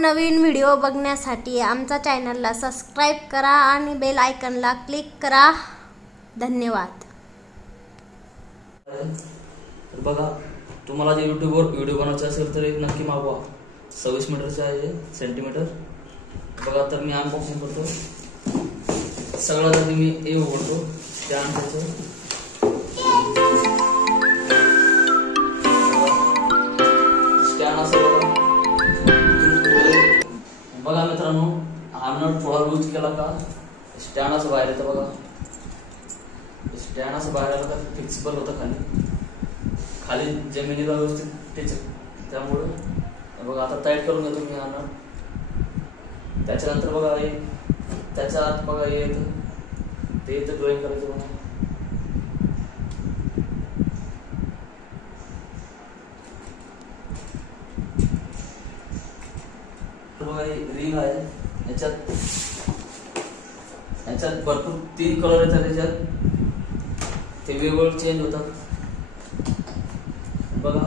नवीन व्हिडिओ बघण्यासाठी आमच्या चॅनलला सबस्क्राइब करा आणि बेल आयकॉनला क्लिक करा। धन्यवाद। तर बघा, तुम्हाला जे यूट्यूबवर व्हिडिओ बनवायचा असेल तर एक नक्की मागवा। 26 मीटरचा आहे सेंटीमीटर। बघा, तर मी अनबॉक्सिंग करतो। सगळ्यात आधी मी हे उघडतो स्टँड त्याचं। स्टँड असं बघा मित्रांनो, हा नट थोडा लूज केला का स्टँड असं बाहेर येतं। बघा, स्टँड असं बाहेर आलं का फिक्सिबल होतं खाली जमिनीला व्यवस्थित त्यामुळे बघा आता टाईट करून घेतो मी हा नट। त्याच्यानंतर बघा हे त्याच्या आत बघा हे येतं, ते इथं ड्रॉईंग करायचं। बघा रिंग आहे, याच्यात भरपूर 3 कलर येतात। त्याच्यात ते वेगवेगळे चेंज होतात। बघा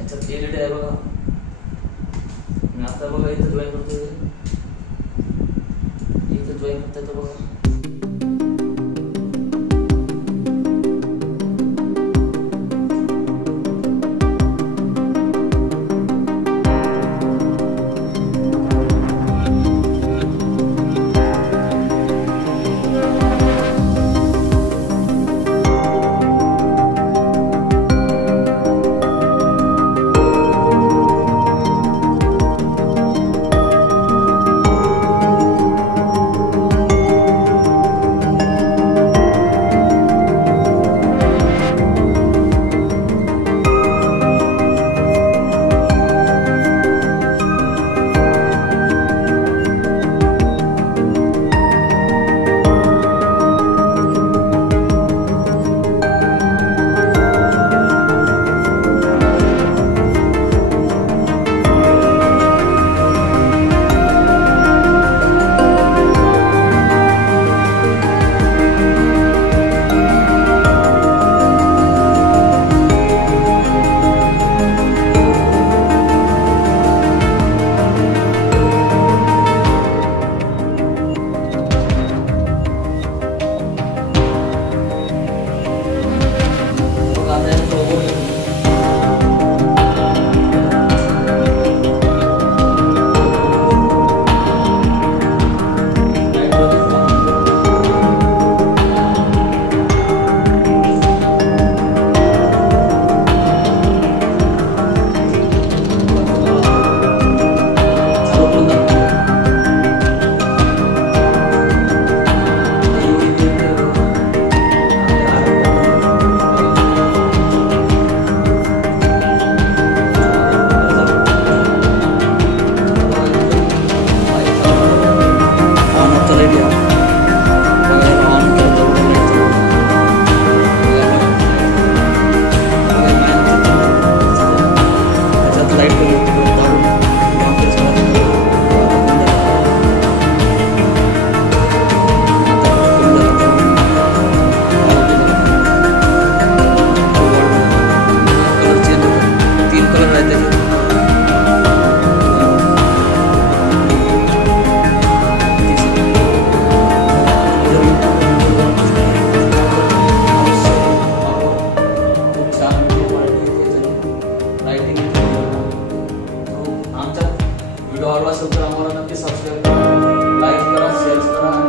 याच्यात एलईडी आहे। बघा मी आता बघा इथं ड्रॉईंग करतोय, इथं ड्रॉईंग करता येतं। बघा व्हिडिओ आवडला असेल तर आम्हाला नक्की सबस्क्राइब करा, लाईक करा, शेअर करा।